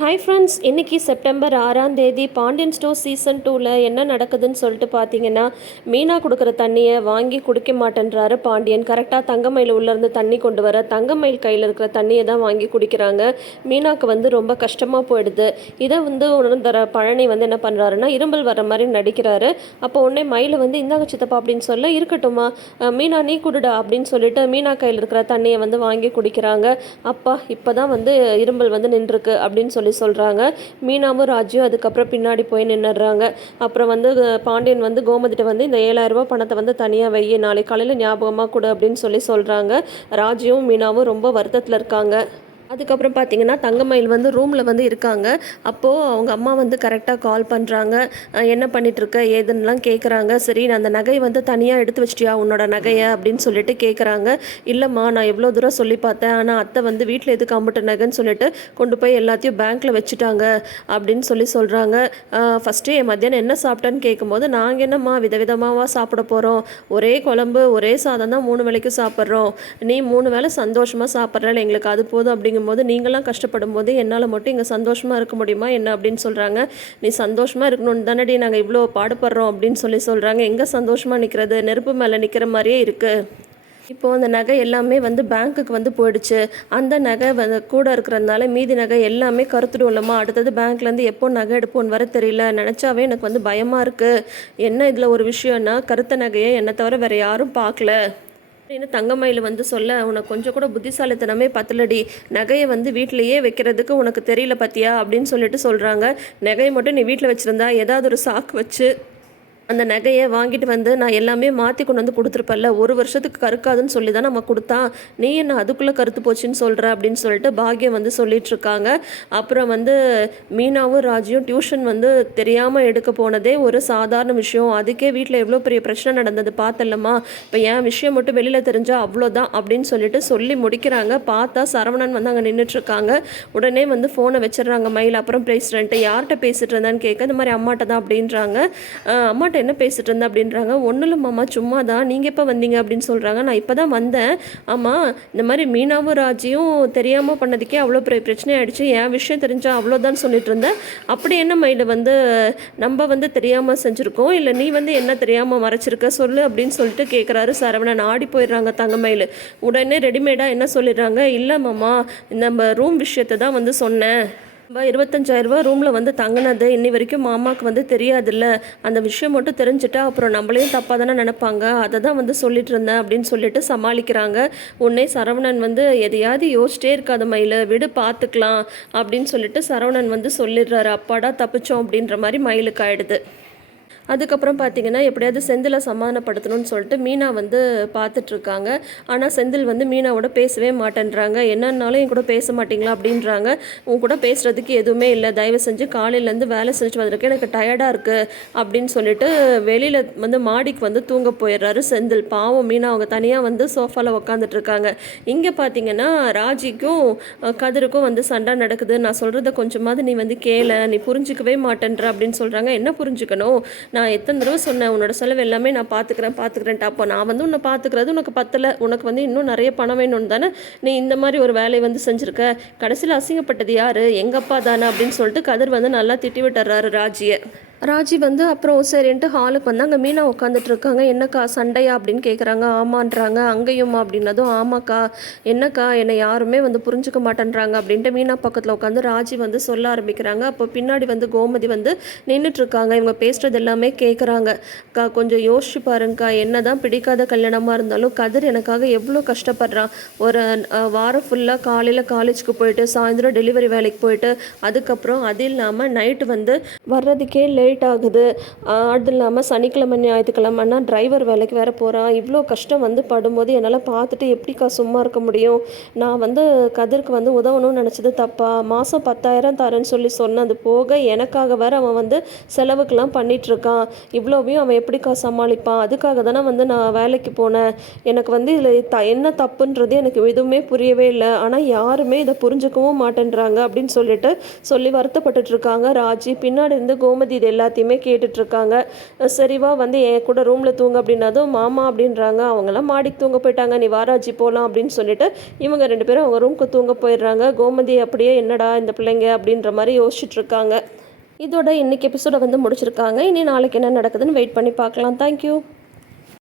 Hi friends இன்றைக்கி September ஆறாம் தேதி பாண்டியன் ஸ்டோர் சீசன் டூவில் என்ன நடக்குதுன்னு சொல்லிட்டு பார்த்தீங்கன்னா மீனா கொடுக்குற தண்ணியை வாங்கி குடிக்க மாட்டேன்றாரு பாண்டியன் கரெக்டாக தங்கமயில் உள்ளேருந்து தண்ணி கொண்டு வர தங்கமயில் கையில் இருக்கிற தண்ணியை தான் வாங்கி குடிக்கிறாங்க. மீனாக்கு வந்து ரொம்ப கஷ்டமாக போயிடுது. இதை வந்து உணர்ந்தர பழனி வந்து என்ன பண்ணுறாருன்னா இரும்பல் வர மாதிரி நடிக்கிறாரு. அப்போ உடனே மயில் வந்து இந்தாங்க சித்தப்பா அப்படின்னு சொல்ல இருக்கட்டுமா மீனா நீ குடுடா அப்படின்னு சொல்லிட்டு மீனா கையில் இருக்கிற தண்ணியை வந்து வாங்கி குடிக்கிறாங்க. அப்பா இப்போ தான் வந்து இரும்பல் வந்து நின்றுருக்கு அப்படின்னு சொல்லி சொல்கிறாங்க மீனாவும் ராஜியும் அதுக்கப்புறம் பின்னாடி போய் நின்னுடுறாங்க. அப்புறம் வந்து பாண்டியன் வந்து கோமதிட்ட வந்து இந்த ஏழாயிரம் ரூபா பணத்தை வந்து தனியாக வை. நாளை காலையில் ஞாபகமாக கொடு அப்படின்னு சொல்லி சொல்கிறாங்க ராஜியும் மீனாவும் ரொம்ப வருத்தத்தில் இருக்காங்க. அதுக்கப்புறம் பார்த்தீங்கன்னா தங்கமயில் வந்து ரூமில் வந்து இருக்காங்க. அப்போது அவங்க அம்மா வந்து கரெக்டாக கால் பண்ணுறாங்க என்ன பண்ணிகிட்ருக்க ஏதுன்னெலாம் ஏதுன்னுலாம் கேட்குறாங்க சரி நான் அந்த நகையை வந்து தனியாக எடுத்து வச்சிட்டியா? உன்னோட நகையை அப்படின்னு சொல்லிட்டு கேட்குறாங்க இல்லைம்மா நான் எவ்வளோ தூரம் சொல்லி பார்த்தேன். ஆனால் அத்தை வந்து வீட்டில் எதுக்கு அம்பிட்ட நகைன்னு சொல்லிட்டு கொண்டு போய் எல்லாத்தையும் பேங்க்கில் வச்சுட்டாங்க அப்படின்னு சொல்லி சொல்கிறாங்க ஃபஸ்ட்டு என் மத்தியானம் என்ன சாப்பிட்டேன்னு கேட்கும்போது நாங்கள் என்னம்மா விதவிதமாவா சாப்பிட போகிறோம் ஒரே குழம்பு ஒரே சாதம் தான் மூணு வேளைக்கு சாப்பிட்றோம். நீ மூணு வேளை சந்தோஷமாக சாப்பிட்றல எங்களுக்கு அது போதும் அப்படிங்கும்போது நீங்களாம் கஷ்டப்படும் போது என்னால் மட்டும் இங்கே சந்தோஷமாக இருக்க முடியுமா? என்ன அப்படின்னு சொல்கிறாங்க நீ சந்தோஷமாக இருக்கணும்னு தானடி நாங்கள் இவ்வளோ பாடுபடுறோம் அப்படின்னு சொல்லி சொல்கிறாங்க எங்கே சந்தோஷமாக நிற்கிறது நெருப்பு மேலே நிற்கிற மாதிரியே இருக்குது இப்போ அந்த நகை எல்லாமே வந்து பேங்க்குக்கு வந்து போயிடுச்சு. அந்த நகை வந்து கூட இருக்கிறதுனால மீதி நகை எல்லாமே கருத்துடுவோம்லம்மா அடுத்தது பேங்க்லேருந்து எப்போ நகை எடுப்போன்னு வர தெரியல. நினச்சாவே எனக்கு வந்து பயமாக இருக்குது என்ன இதில் ஒரு விஷயம்னா கருத்த நகையை என்னை தவிர வேறு யாரும் பார்க்கல. அப்படின்னு தங்கமயில் வந்து சொல்ல உனக்கு கொஞ்சம் கூட புத்திசாலித்தனமே பத்தலடி. நகையை வந்து வீட்டிலேயே வைக்கிறதுக்கு உனக்கு தெரியல பத்தியா? அப்படின்னு சொல்லிட்டு சொல்கிறாங்க நகையை மட்டும் நீ வீட்டில் வச்சுருந்தா ஏதாவது ஒரு சாக்கு வச்சு அந்த நகையை வாங்கிட்டு வந்து நான் எல்லாமே மாற்றி கொண்டு வந்து கொடுத்துருப்பல்ல ஒரு வருஷத்துக்கு கருக்காதுன்னு சொல்லி தான் நம்ம கொடுத்தான். நீ என்ன அதுக்குள்ளே கருத்து போச்சுன்னு சொல்கிற அப்படின்னு சொல்லிட்டு பாக்யம் வந்து சொல்லிட்டு இருக்காங்க. அப்புறம் வந்து மீனாவும் ராஜியும் டியூஷன் வந்து தெரியாமல் எடுக்க போனதே ஒரு சாதாரண விஷயம். அதுக்கே வீட்டில் எவ்வளோ பெரிய பிரச்சனை நடந்தது பார்த்தல்லம்மா. இப்போ என் விஷயம் மட்டும் வெளியில் தெரிஞ்சால் அவ்வளோதான் அப்படின்னு சொல்லிட்டு சொல்லி முடிக்கிறாங்க. பார்த்தா சரவணன் வந்து அங்கே நின்றுட்டுருக்காங்க உடனே வந்து ஃபோனை வச்சிடுறாங்க மயில். அப்புறம் பேசுகிறேன்ட்டு யார்கிட்ட பேசிட்டு இருந்தான்னு கேட்க இந்த மாதிரி அம்மாட்ட தான் அப்படின்றாங்க. அம்மாட்ட என்ன பேசிட்டு இருந்த அப்படின்றாங்க? ஒன்றும் இல்லை மாமா சும்மா தான் நீங்கள் எப்போ வந்தீங்க? அப்படின்னு சொல்கிறாங்க நான் இப்போ தான் வந்தேன். ஆமாம் இந்த மாதிரி மீனாவும் ராஜியும் தெரியாமல் பண்ணதுக்கே அவ்வளோ பெரிய பிரச்சனை ஆகிடுச்சு என் விஷயம் தெரிஞ்சால் அவ்வளோதான் சொல்லிட்டு இருந்தேன். அப்படி என்ன மயில் வந்து நம்ம வந்து தெரியாமல் செஞ்சுருக்கோம்? இல்லை நீ வந்து என்ன தெரியாமல் மறைச்சிருக்க? சொல்லு அப்படின்னு சொல்லிட்டு கேட்குறாரு சரவணன். ஆடி போயிடுறாங்க தங்கமயில் உடனே ரெடிமேடாக என்ன சொல்லிடுறாங்க? இல்லை மாமா நம்ம ரூம் விஷயத்தை தான் வந்து சொன்னேன். இருபத்தஞ்சாயிரரூபா ரூமில் வந்து தங்கினது. இன்னி வரைக்கும் மாமாவுக்கு வந்து தெரியாதுல்ல. அந்த விஷயம் மட்டும் தெரிஞ்சுட்டா அப்புறம் நம்மளையும் தப்பாக தானே நினைப்பாங்க. அதை தான் வந்து சொல்லிட்டு இருந்தேன் அப்படின்னு சொல்லிட்டு சமாளிக்கிறாங்க. உன்னே சரவணன் வந்து எதையாவது யோசிச்சிட்டே இருக்காத மயில். விடு பார்த்துக்கலாம் அப்படின்னு சொல்லிட்டு சரவணன் வந்து சொல்லிடுறாரு. அப்பாடா தப்பிச்சோம் அப்படின்ற மாதிரி மயிலுக்கு ஆயிடுது. அதுக்கப்புறம் பார்த்தீங்கன்னா எப்படியாவது செந்திலை சமாதானப்படுத்தணும்னு சொல்லிட்டு மீனா வந்து பார்த்துட்ருக்காங்க. ஆனால் செந்தில் வந்து மீனாவோட பேசவே மாட்டேன்றாங்க. என்னன்னாலும் என் கூட பேச மாட்டீங்களா அப்படின்றாங்க. உன் கூட பேசுகிறதுக்கு எதுவுமே இல்லை. தயவு செஞ்சு காலையிலேருந்து வேலை செஞ்சுட்டு வந்திருக்கேன் எனக்கு டயர்டாக இருக்குது அப்படின்னு சொல்லிட்டு வெளியில் வந்து மாடிக்கு வந்து தூங்க போயிடுறாரு செந்தில். பாவம் மீனா அவங்க தனியாக வந்து சோஃபாவில் உக்காந்துட்ருக்காங்க. இங்கே பார்த்தீங்கன்னா ராஜிக்கும் கதிருக்கும் வந்து சண்டை நடக்குது. நான் சொல்கிறத கொஞ்சமாவது நீ வந்து கேள. நீ புரிஞ்சிக்கவே மாட்டேன்ற அப்படின்னு சொல்கிறாங்க என்ன புரிஞ்சுக்கணும்? நான் எத்தனை தடவை சொன்னேன் உன்னோட செலவு எல்லாமே நான் பார்த்துக்கிறேன் பார்த்துக்கிறேன்ட்டு அப்போ நான் வந்து உன்னை பார்த்துக்கிறது உனக்கு பத்தலை. உனக்கு வந்து இன்னும் நிறைய பணம் வேணும்னு தானே நீ இந்த மாதிரி ஒரு வேலையை வந்து செஞ்சுருக்க? கடைசியில் அசிங்கப்பட்டது யார்? எங்கப்பா தானே அப்படின்னு சொல்லிட்டு கதிர் வந்து நல்லா திட்டி விட்டுறாரு ராஜியை. ராஜி வந்து அப்புறம் சரின்ட்டு ஹாலுக்கு வந்து அங்கே மீனா உட்காந்துட்டு இருக்காங்க. என்னக்கா சண்டையா அப்படின்னு கேட்குறாங்க ஆமான்றாங்க. அங்கேயும் அப்படின்னதும் ஆமாக்கா என்னக்கா என்னை யாருமே வந்து புரிஞ்சுக்க மாட்டேன்றாங்க அப்படின்ட்டு மீனா பக்கத்தில் உட்காந்து ராஜி வந்து சொல்ல ஆரம்பிக்கிறாங்க. அப்போ பின்னாடி வந்து கோமதி வந்து நின்றுட்டு இருக்காங்க. இவங்க பேசுறது எல்லாமே கேட்குறாங்க அக்கா கொஞ்சம் யோசிச்சு பாருங்கக்கா. என்னதான் பிடிக்காத கல்யாணமாக இருந்தாலும் கதிர் எனக்காக எவ்வளோ கஷ்டப்படுறான். ஒரு வாரம் ஃபுல்லாக காலையில் காலேஜுக்கு போயிட்டு சாயந்தரம் டெலிவரி வேலைக்கு போயிட்டு அதுக்கப்புறம் அது இல்லாமல் நைட்டு வந்து வர்றதுக்கே லேட் ஆகுது. அது இல்லாமல் சனிக்கிழமை ஞாயிற்றுக்கிழமைனா டிரைவர் வேலைக்கு வேற போகிறான் இவ்வளோ கஷ்டம் வந்து படும்போது என்னால் பார்த்துட்டு எப்படிக்கா சும்மா இருக்க முடியும்? நான் வந்து கதிருக்கு வந்து உதவணும்னு நினச்சது தப்பா? மாதம் பத்தாயிரம் தரேன்னு சொல்லி சொன்னது போக எனக்காக வேற அவன் வந்து செலவுக்கெல்லாம் பண்ணிகிட்ருக்கான் இவ்வளோவையும் அவன் எப்படிக்கா சமாளிப்பான்? அதுக்காக தானே வந்து நான் வேலைக்கு போனேன். எனக்கு வந்து இதில் த என்ன தப்புன்றது எனக்கு எதுவுமே புரியவே இல்லை. ஆனால் யாருமே இதை புரிஞ்சுக்கவும் மாட்டேன்றாங்க அப்படின்னு சொல்லிட்டு சொல்லி வருத்தப்பட்டுட்ருக்காங்க ராஜி. பின்னாடி இருந்து கோமதி இதெல்லாம் எல்லாத்தையுமே கேட்டுட்ருக்காங்க. சரிவா வந்து என் கூட ரூமில் தூங்க அப்படின்னதும் மாமா அப்படின்றாங்க. அவங்களாம் மாடிக்கு தூங்க போயிட்டாங்க. நீ வாராஜி போகலாம் அப்படின்னு சொல்லிட்டு இவங்க ரெண்டு பேரும் அவங்க ரூமுக்கு தூங்க போயிடுறாங்க. கோமதி அப்படியே என்னடா இந்த பிள்ளைங்க? அப்படின்ற மாதிரி யோசிச்சுட்ருக்காங்க. இதோட இன்னைக்கு எபிசோட வந்து முடிச்சிருக்காங்க. இனி நாளைக்கு என்ன நடக்குதுன்னு வெயிட் பண்ணி பார்க்கலாம். தேங்க்யூ